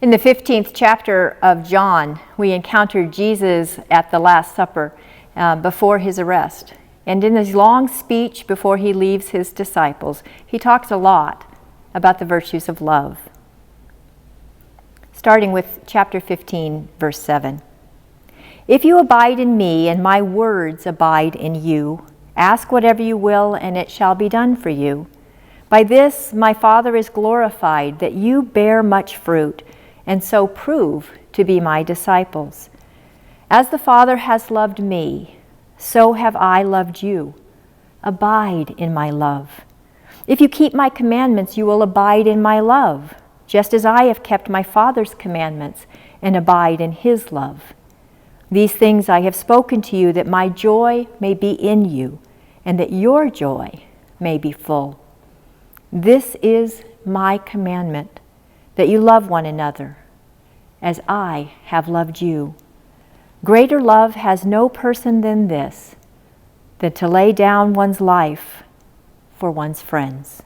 In the 15th chapter of John, we encounter Jesus at the Last Supper before his arrest. And in his long speech before he leaves his disciples, he talks a lot about the virtues of love. Starting with chapter 15, verse 7. If you abide in me and my words abide in you, ask whatever you will and it shall be done for you. By this my Father is glorified, that you bear much fruit, and so prove to be my disciples. As the Father has loved me, so have I loved you. Abide in my love. If you keep my commandments, you will abide in my love, just as I have kept my Father's commandments and abide in his love. These things I have spoken to you, that my joy may be in you, and that your joy may be full. This is my commandment, that you love one another, as I have loved you. Greater love has no person than this, than to lay down one's life for one's friends.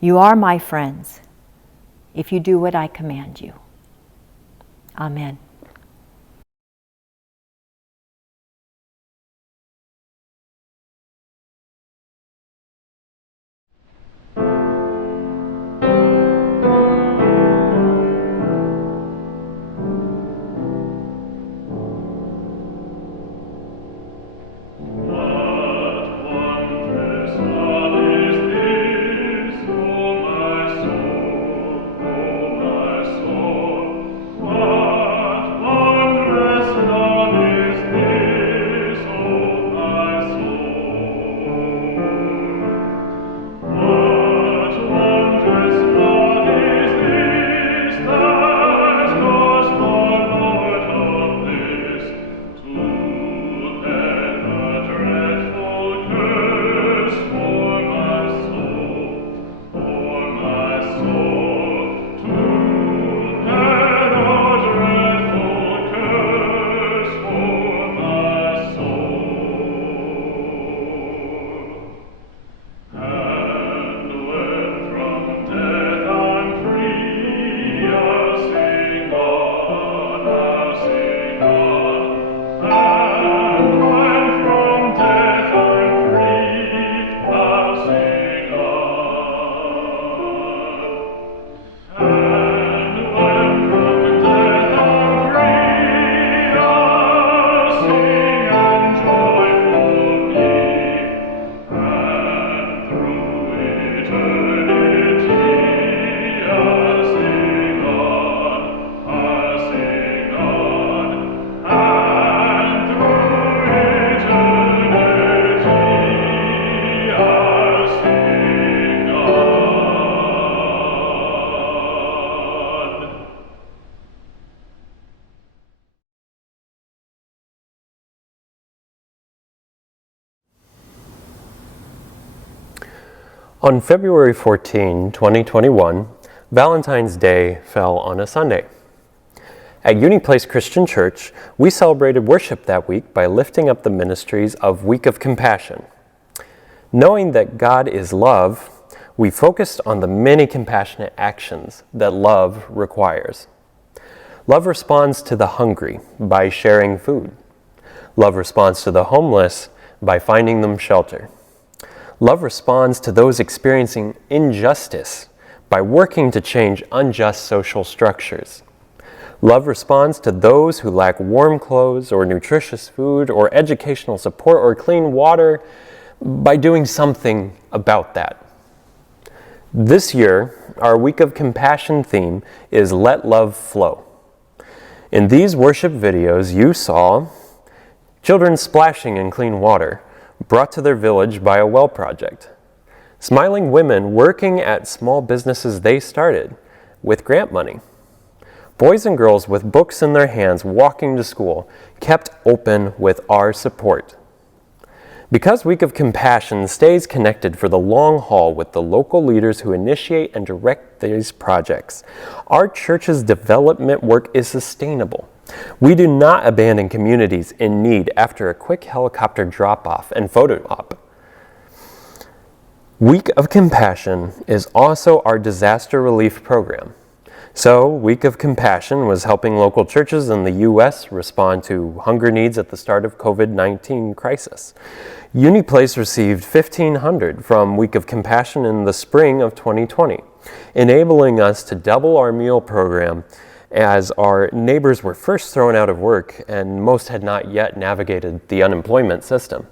You are my friends, if you do what I command you. Amen. On February 14, 2021, Valentine's Day fell on a Sunday. At Uni Place Christian Church, we celebrated worship that week by lifting up the ministries of Week of Compassion. Knowing that God is love, we focused on the many compassionate actions that love requires. Love responds to the hungry by sharing food. Love responds to the homeless by finding them shelter. Love responds to those experiencing injustice by working to change unjust social structures. Love responds to those who lack warm clothes or nutritious food or educational support or clean water by doing something about that. This year, our Week of Compassion theme is Let Love Flow. In these worship videos, you saw children splashing in clean water, brought to their village by a well project. Smiling women working at small businesses they started with grant money. Boys and girls with books in their hands walking to school, kept open with our support. Because Week of Compassion stays connected for the long haul with the local leaders who initiate and direct these projects, our church's development work is sustainable We do not abandon communities in need after a quick helicopter drop-off and photo op. Week of Compassion is also our disaster relief program. So, Week of Compassion was helping local churches in the U.S. respond to hunger needs at the start of COVID-19 crisis. UniPlace received $1,500 from Week of Compassion in the spring of 2020, enabling us to double our meal program as our neighbors were first thrown out of work and most had not yet navigated the unemployment system.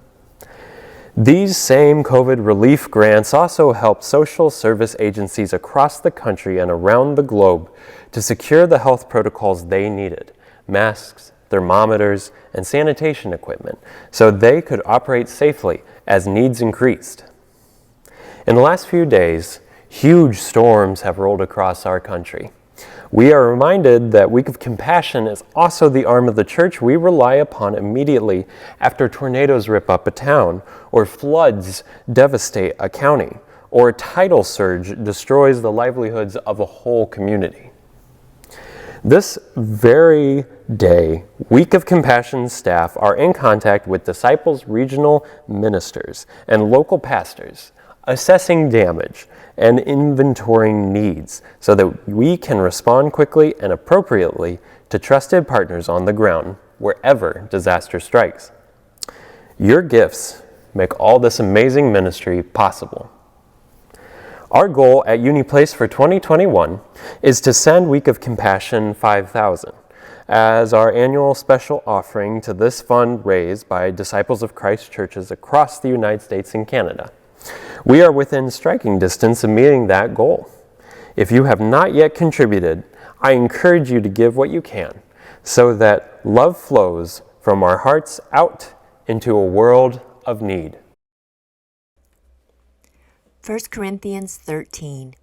These same COVID relief grants also help social service agencies across the country and around the globe to secure the health protocols they needed, masks, thermometers, and sanitation equipment, so they could operate safely as needs increased. In the last few days, huge storms have rolled across our country. We are reminded that Week of Compassion is also the arm of the church we rely upon immediately after tornadoes rip up a town, or floods devastate a county, or a tidal surge destroys the livelihoods of a whole community. This very day, Week of Compassion staff are in contact with Disciples regional ministers and local pastors, assessing damage and inventorying needs so that we can respond quickly and appropriately to trusted partners on the ground wherever disaster strikes. Your gifts make all this amazing ministry possible. Our goal at UniPlace for 2021 is to send Week of Compassion 5,000 as our annual special offering to this fund raised by Disciples of Christ churches across the United States and Canada. We are within striking distance of meeting that goal. If you have not yet contributed, I encourage you to give what you can so that love flows from our hearts out into a world of need. 1 Corinthians 13.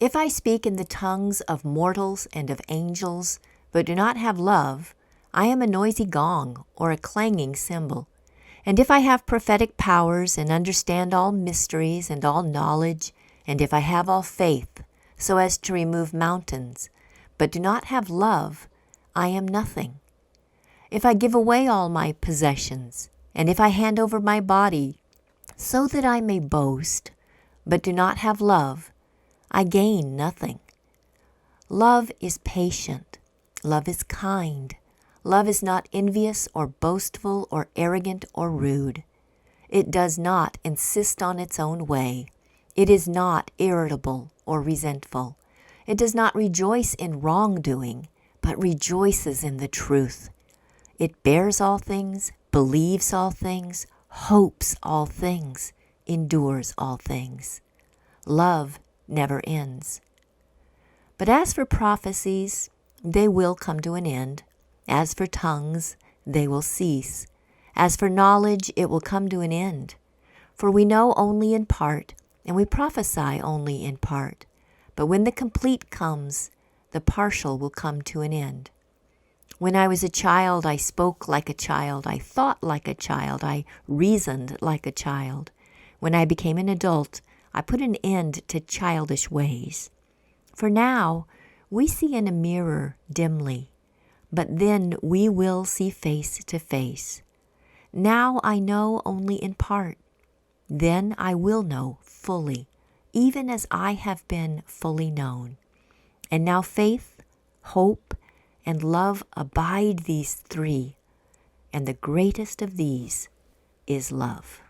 If I speak in the tongues of mortals and of angels, but do not have love, I am a noisy gong or a clanging cymbal. And if I have prophetic powers and understand all mysteries and all knowledge, and if I have all faith so as to remove mountains, but do not have love, I am nothing. If I give away all my possessions, and if I hand over my body so that I may boast, but do not have love, I gain nothing. Love is patient. Love is kind. Love is not envious or boastful or arrogant or rude. It does not insist on its own way. It is not irritable or resentful. It does not rejoice in wrongdoing, but rejoices in the truth. It bears all things, believes all things, hopes all things, endures all things. Love never ends. But as for prophecies, they will come to an end. As for tongues, they will cease. As for knowledge, it will come to an end. For we know only in part, and we prophesy only in part. But when the complete comes, the partial will come to an end. When I was a child, I spoke like a child. I thought like a child. I reasoned like a child. When I became an adult, I put an end to childish ways. For now, we see in a mirror dimly, but then we will see face to face. Now I know only in part. Then I will know fully, even as I have been fully known. And now faith, hope, and love abide, these three, and the greatest of these is love.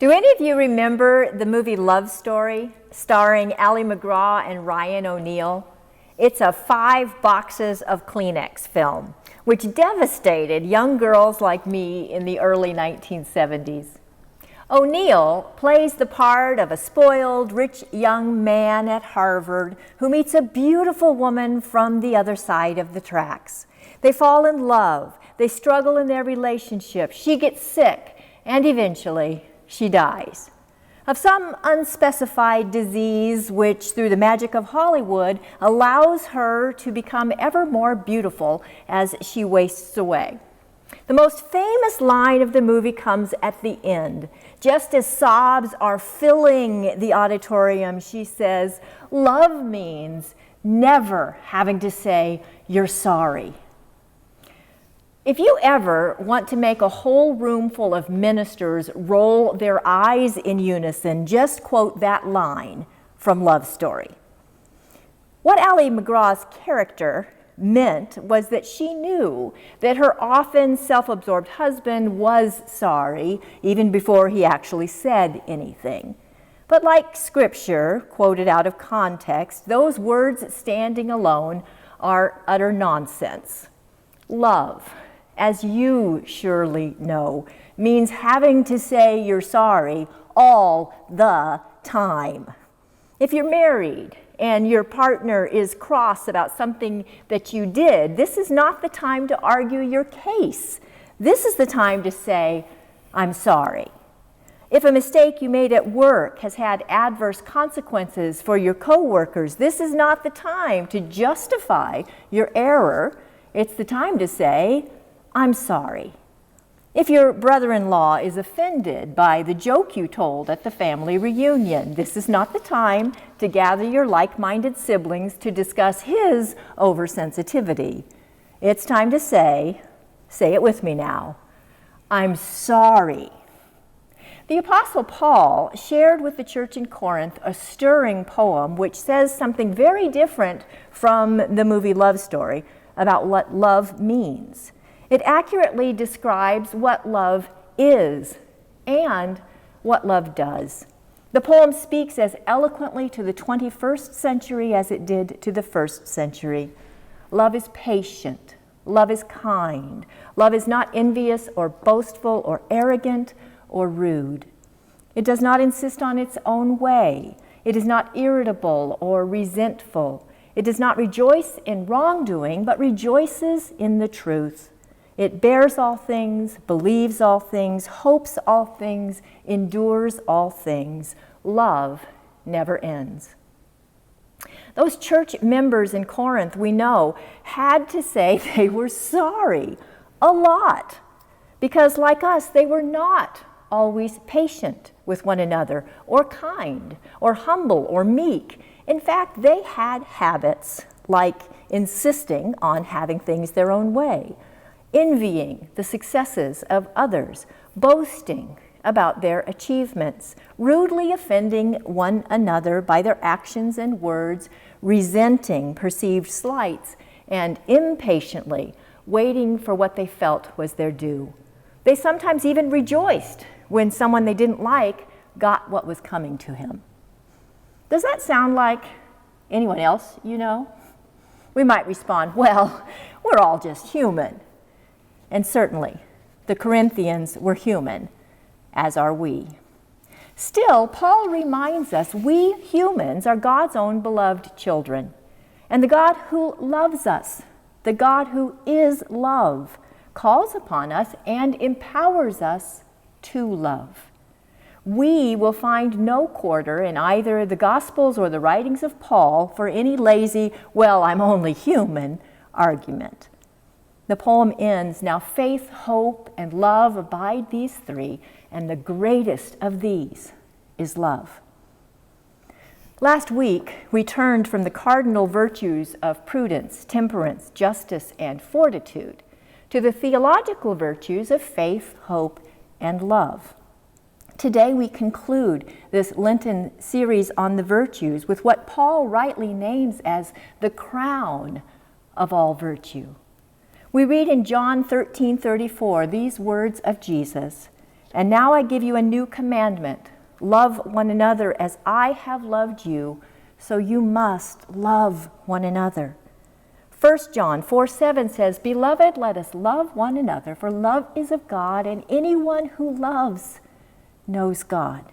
Do any of you remember the movie Love Story, starring Ali MacGraw and Ryan O'Neal? It's a 5 boxes of Kleenex film, which devastated young girls like me in the early 1970s. O'Neal plays the part of a spoiled, rich young man at Harvard who meets a beautiful woman from the other side of the tracks. They fall in love, they struggle in their relationship, she gets sick, and eventually she dies of some unspecified disease which, through the magic of Hollywood, allows her to become ever more beautiful as she wastes away. The most famous line of the movie comes at the end. Just as sobs are filling the auditorium, she says, "Love means never having to say you're sorry." If you ever want to make a whole room full of ministers roll their eyes in unison, just quote that line from Love Story. What Ali MacGraw's character meant was that she knew that her often self-absorbed husband was sorry, even before he actually said anything. But like Scripture, quoted out of context, those words standing alone are utter nonsense. Love, as you surely know, means having to say you're sorry all the time. If you're married and your partner is cross about something that you did, this is not the time to argue your case. This is the time to say, "I'm sorry." If a mistake you made at work has had adverse consequences for your coworkers, this is not the time to justify your error. It's the time to say, "I'm sorry." If your brother-in-law is offended by the joke you told at the family reunion, this is not the time to gather your like-minded siblings to discuss his oversensitivity. It's time to say it with me now, "I'm sorry." The Apostle Paul shared with the church in Corinth a stirring poem which says something very different from the movie Love Story about what love means. It accurately describes what love is and what love does. The poem speaks as eloquently to the 21st century as it did to the 1st century. Love is patient. Love is kind. Love is not envious or boastful or arrogant or rude. It does not insist on its own way. It is not irritable or resentful. It does not rejoice in wrongdoing, but rejoices in the truth. It bears all things, believes all things, hopes all things, endures all things. Love never ends. Those church members in Corinth, we know, had to say they were sorry a lot because, like us, they were not always patient with one another or kind or humble or meek. In fact, they had habits like insisting on having things their own way, envying the successes of others, boasting about their achievements, rudely offending one another by their actions and words, resenting perceived slights, and impatiently waiting for what they felt was their due. They sometimes even rejoiced when someone they didn't like got what was coming to him. Does that sound like anyone else you know? We might respond, well, we're all just human. And certainly, the Corinthians were human, as are we. Still, Paul reminds us we humans are God's own beloved children. And the God who loves us, the God who is love, calls upon us and empowers us to love. We will find no quarter in either the Gospels or the writings of Paul for any lazy, well, I'm only human argument. The poem ends, now faith, hope, and love abide these three, and the greatest of these is love. Last week, we turned from the cardinal virtues of prudence, temperance, justice, and fortitude to the theological virtues of faith, hope, and love. Today, we conclude this Lenten series on the virtues with what Paul rightly names as the crown of all virtue. We read in John 13:34 these words of Jesus, And now I give you a new commandment. Love one another as I have loved you, so you must love one another. 1 John 4:7 says, Beloved, let us love one another, for love is of God, and anyone who loves knows God.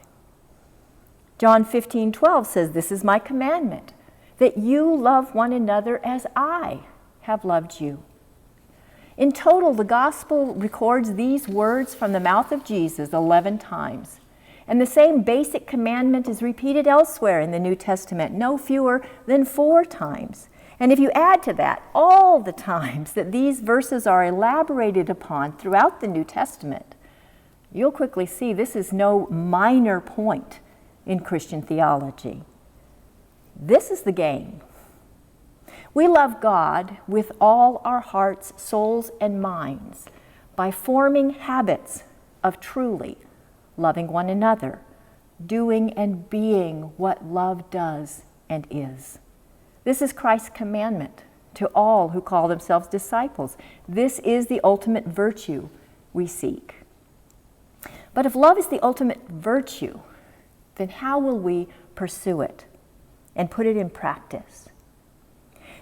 John 15:12 says, This is my commandment, that you love one another as I have loved you. In total, the gospel records these words from the mouth of Jesus 11 times. And the same basic commandment is repeated elsewhere in the New Testament, no fewer than 4 times. And if you add to that all the times that these verses are elaborated upon throughout the New Testament, you'll quickly see this is no minor point in Christian theology. This is the game. We love God with all our hearts, souls, and minds by forming habits of truly loving one another, doing and being what love does and is. This is Christ's commandment to all who call themselves disciples. This is the ultimate virtue we seek. But if love is the ultimate virtue, then how will we pursue it and put it in practice?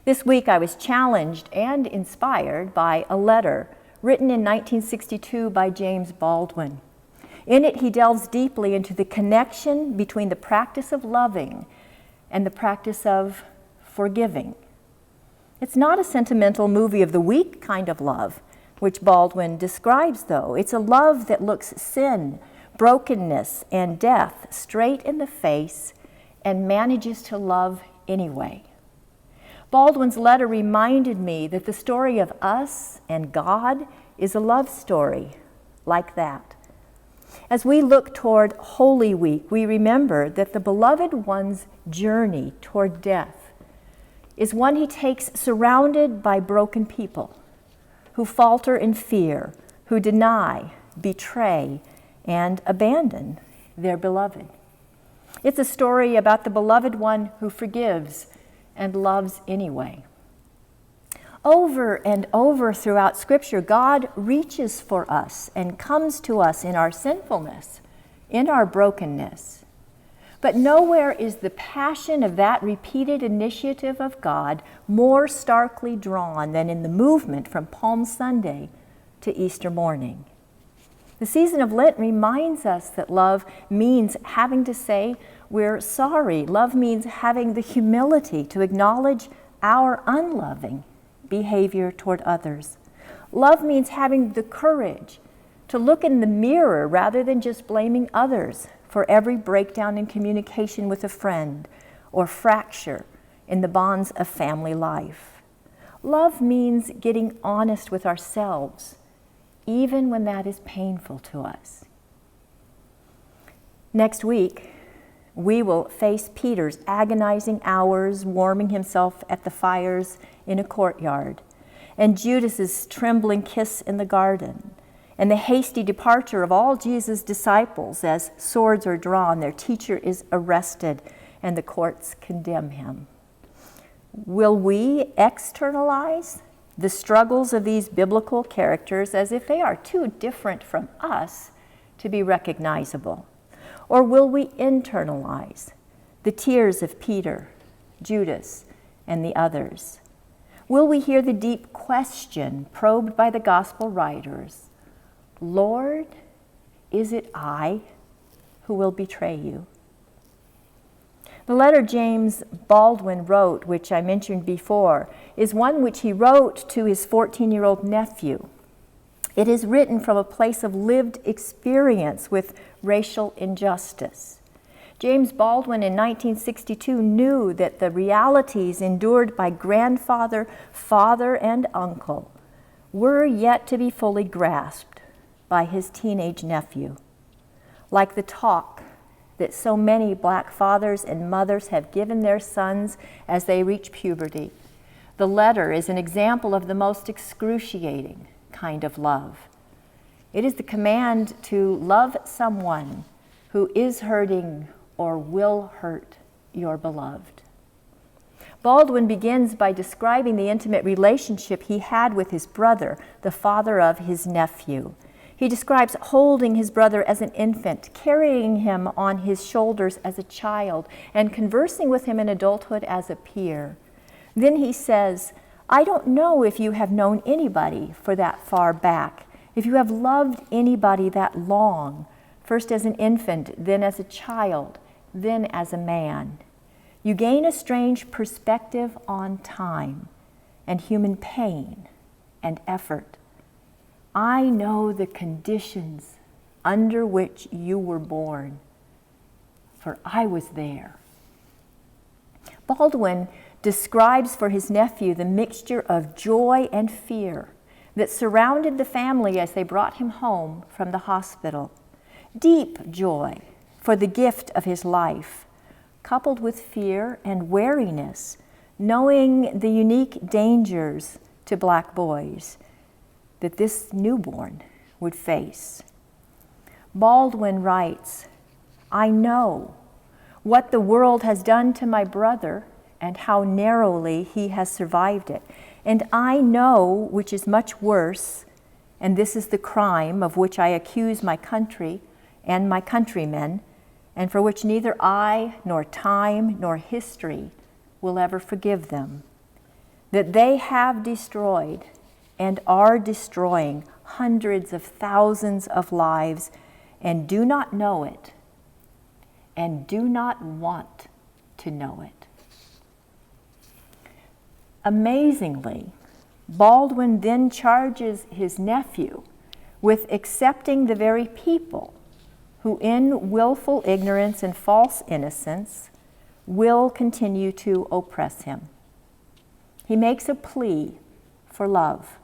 This week I was challenged and inspired by a letter written in 1962 by James Baldwin. In it, he delves deeply into the connection between the practice of loving and the practice of forgiving. It's not a sentimental movie of the week kind of love, which Baldwin describes, though. It's a love that looks sin, brokenness, and death straight in the face and manages to love anyway. Baldwin's letter reminded me that the story of us and God is a love story like that. As we look toward Holy Week, we remember that the beloved one's journey toward death is one he takes surrounded by broken people who falter in fear, who deny, betray, and abandon their beloved. It's a story about the beloved one who forgives and loves anyway. Over and over throughout Scripture, God reaches for us and comes to us in our sinfulness, in our brokenness. But nowhere is the passion of that repeated initiative of God more starkly drawn than in the movement from Palm Sunday to Easter morning. The season of Lent reminds us that love means having to say we're sorry. Love means having the humility to acknowledge our unloving behavior toward others. Love means having the courage to look in the mirror rather than just blaming others for every breakdown in communication with a friend or fracture in the bonds of family life. Love means getting honest with ourselves, even when that is painful to us. Next week, we will face Peter's agonizing hours warming himself at the fires in a courtyard, and Judas's trembling kiss in the garden, and the hasty departure of all Jesus' disciples as swords are drawn, their teacher is arrested, and the courts condemn him. Will we externalize the struggles of these biblical characters as if they are too different from us to be recognizable? Or will we internalize the tears of Peter, Judas, and the others? Will we hear the deep question probed by the gospel writers, Lord, is it I who will betray you? The letter James Baldwin wrote, which I mentioned before, is one which he wrote to his 14-year-old nephew. It is written from a place of lived experience with racial injustice. James Baldwin in 1962 knew that the realities endured by grandfather, father, and uncle were yet to be fully grasped by his teenage nephew. Like the talk that so many black fathers and mothers have given their sons as they reach puberty, the letter is an example of the most excruciating kind of love. It is the command to love someone who is hurting or will hurt your beloved. Baldwin begins by describing the intimate relationship he had with his brother, the father of his nephew. He describes holding his brother as an infant, carrying him on his shoulders as a child, and conversing with him in adulthood as a peer. Then he says, I don't know if you have known anybody for that far back, if you have loved anybody that long, first as an infant, then as a child, then as a man. You gain a strange perspective on time and human pain and effort. I know the conditions under which you were born, for I was there. Baldwin describes for his nephew the mixture of joy and fear that surrounded the family as they brought him home from the hospital. Deep joy for the gift of his life, coupled with fear and wariness, knowing the unique dangers to black boys that this newborn would face. Baldwin writes, I know what the world has done to my brother and how narrowly he has survived it. And I know, which is much worse, and this is the crime of which I accuse my country and my countrymen, and for which neither I nor time nor history will ever forgive them, that they have destroyed and are destroying hundreds of thousands of lives and do not know it and do not want to know it. Amazingly, Baldwin then charges his nephew with accepting the very people who in willful ignorance and false innocence will continue to oppress him. He makes a plea for love.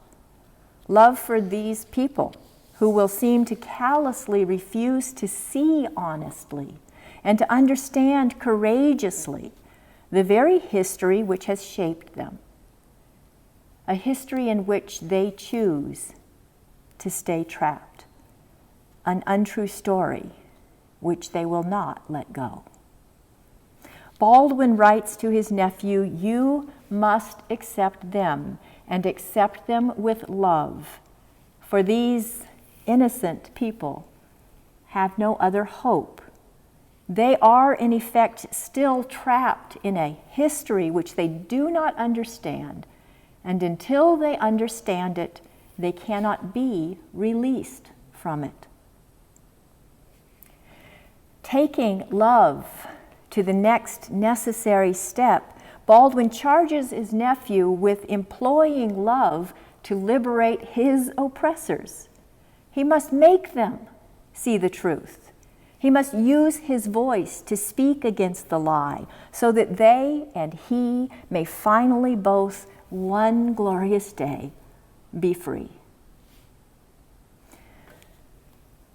Love for these people who will seem to callously refuse to see honestly and to understand courageously the very history which has shaped them, a history in which they choose to stay trapped, an untrue story which they will not let go. Baldwin writes to his nephew, you must accept them and accept them with love, for these innocent people have no other hope. They are, in effect, still trapped in a history which they do not understand, and until they understand it, they cannot be released from it. Taking love to the next necessary step, Baldwin charges his nephew with employing love to liberate his oppressors. He must make them see the truth. He must use his voice to speak against the lie so that they and he may finally both one glorious day be free.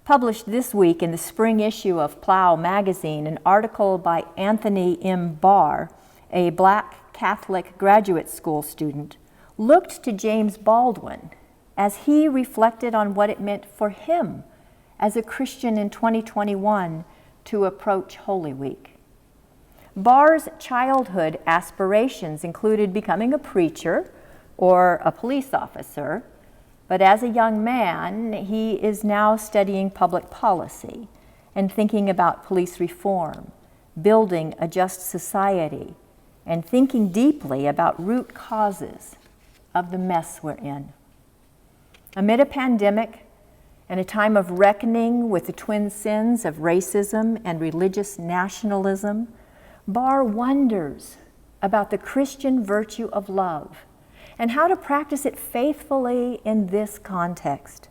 Published this week in the spring issue of Plow magazine, an article by Anthony M. Barr, a black Catholic graduate school student, looked to James Baldwin as he reflected on what it meant for him as a Christian in 2021 to approach Holy Week. Barr's childhood aspirations included becoming a preacher or a police officer, but as a young man, he is now studying public policy and thinking about police reform, building a just society, and thinking deeply about root causes of the mess we're in. Amid a pandemic and a time of reckoning with the twin sins of racism and religious nationalism, Barr wonders about the Christian virtue of love and how to practice it faithfully in this context.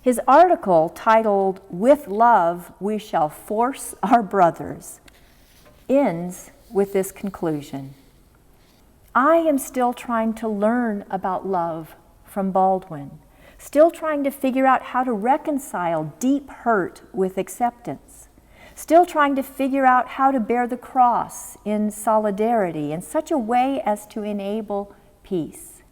His article, titled, "With Love We Shall Force Our Brothers," ends with this conclusion. I am still trying to learn about love from Baldwin, still trying to figure out how to reconcile deep hurt with acceptance, still trying to figure out how to bear the cross in solidarity in such a way as to enable peace.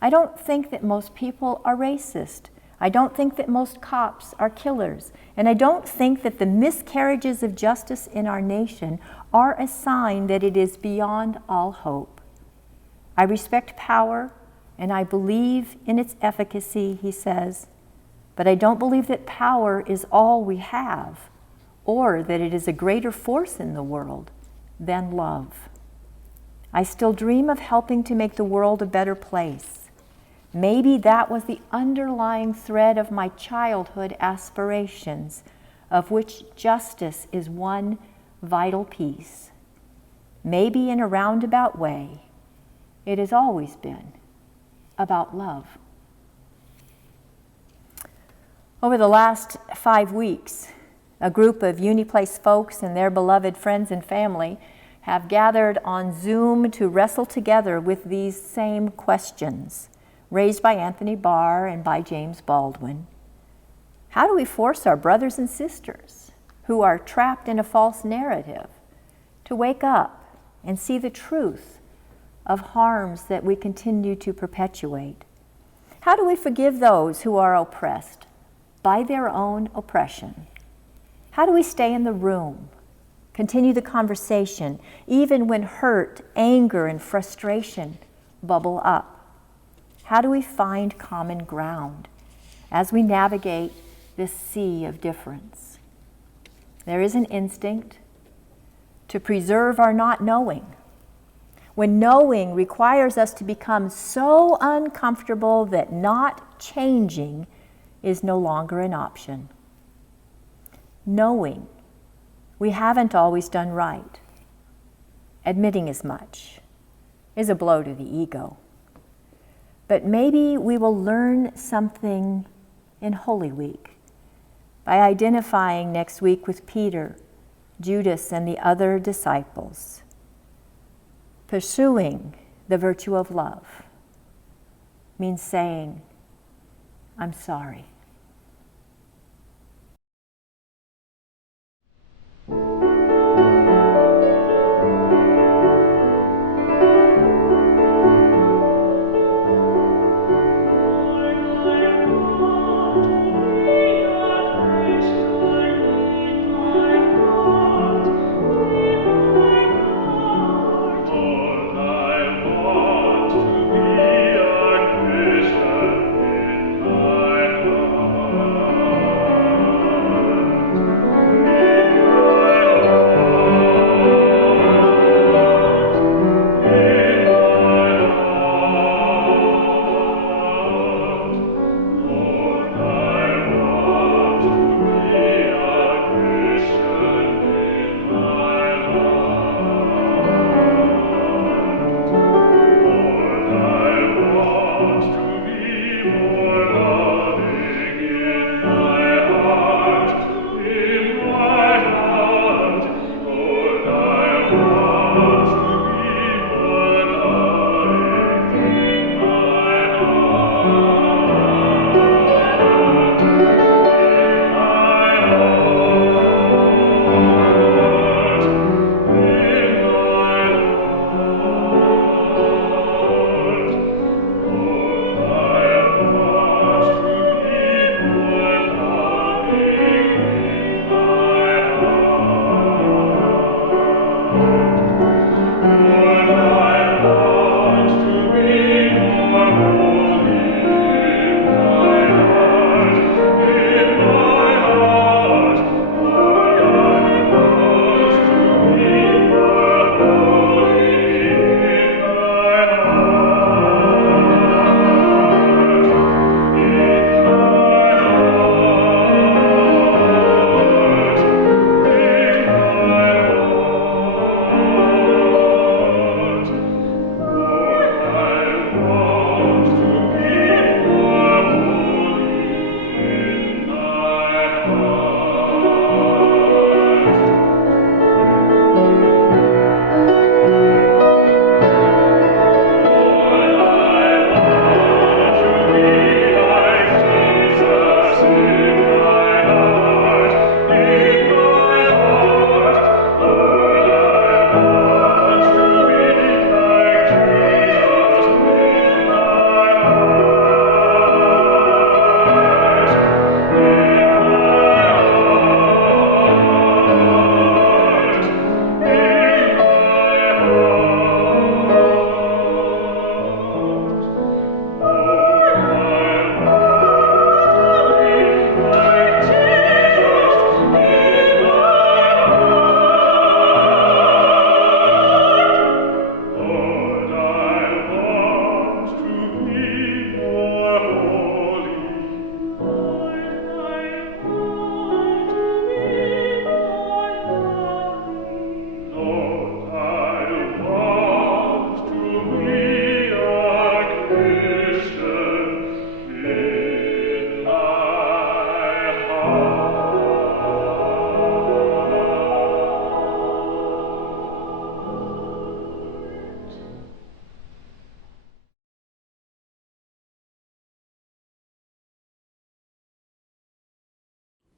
I don't think that most people are racist. I don't think that most cops are killers. And I don't think that the miscarriages of justice in our nation are a sign that it is beyond all hope. I respect power and I believe in its efficacy, he says, but I don't believe that power is all we have, or that it is a greater force in the world than love. I still dream of helping to make the world a better place. Maybe that was the underlying thread of my childhood aspirations, of which justice is one vital piece. Maybe in a roundabout way, it has always been about love. Over the last 5 weeks, a group of UniPlace folks and their beloved friends and family have gathered on Zoom to wrestle together with these same questions raised by Anthony Barr and by James Baldwin. How do we force our brothers and sisters who are trapped in a false narrative to wake up and see the truth of harms that we continue to perpetuate? How do we forgive those who are oppressed by their own oppression? How do we stay in the room, continue the conversation, even when hurt, anger, and frustration bubble up? How do we find common ground as we navigate this sea of difference? There is an instinct to preserve our not knowing, when knowing requires us to become so uncomfortable that not changing is no longer an option. Knowing we haven't always done right, admitting as much, is a blow to the ego. But maybe we will learn something in Holy Week by identifying next week with Peter, Judas, and the other disciples. Pursuing the virtue of love means saying, I'm sorry. To be a Christian in thy heart.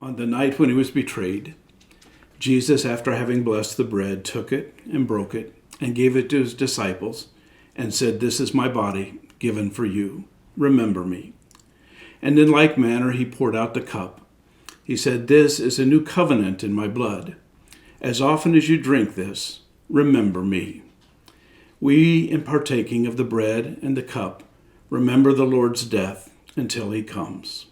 On the night when he was betrayed, Jesus, after having blessed the bread, took it and broke it and gave it to his disciples and said, "This is my body given for you. Remember me." And in like manner, he poured out the cup. He said, "This is a new covenant in my blood. As often as you drink this, remember me." We, in partaking of the bread and the cup, remember the Lord's death until he comes.